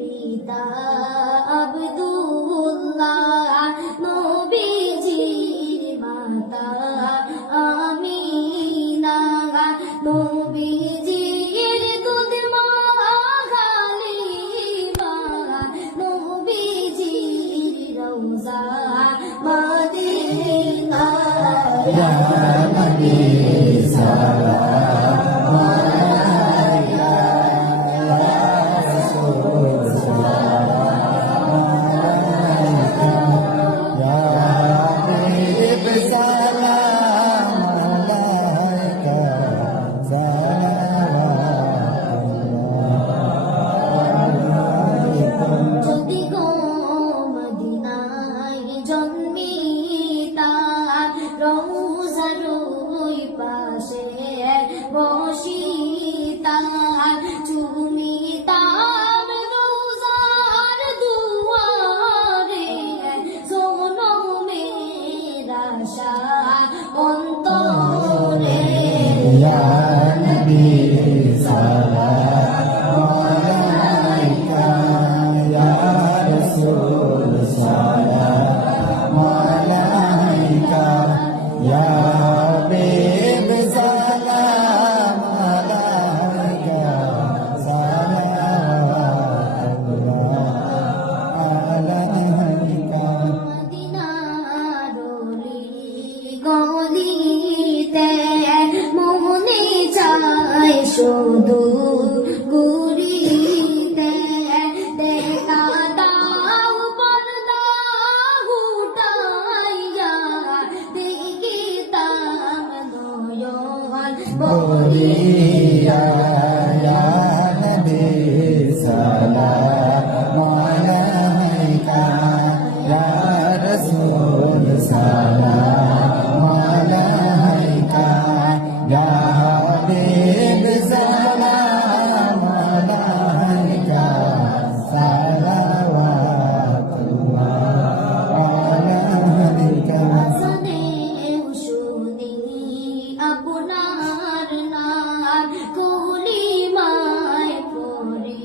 পিতা আব্দুল্লাহ, নবীজির মাতা আমিনা, নবীজির দুধ মা হালিমা, নবীজির রওজা মদিনা। ইয়া নবী সালাম আলাইকা, ইয়া রাসূল সালাম আলাইকা, ইয়া হাবিব সালাম আলাইকা, সালাওয়াতুল্লাহ। যদি গো মদিনায় জন্মিতা, রওজার ওই পাশে বসিতা, চুমিতাম রওজার দুয়ারে, জনমের আশা অন্তরে। ইয়া নবী সালাম আলাইকা, ইয়া রাসূল সালাম আলাইকা, ইয়া হাবিব সালাম আলাইকা, সালাওয়াতুল্লাহ আলাইকা। মদিনার অলি গলিতে মনে চায় শুধু ঘুরিতে, দেখা দাও পর্দা উঠাইয়া, দেখিতাম নয়ন ভরিয়া। ইয়া নবী সালাম আলাইকা, ইয়া রাসূল সালাম আলাইকা, ইয়া হাবিব সালাম আলাইকা, সালাওয়াতুল্লাহ আলাইকা। সানেও শুনি আপনার নাম, কলিমায় পড়ি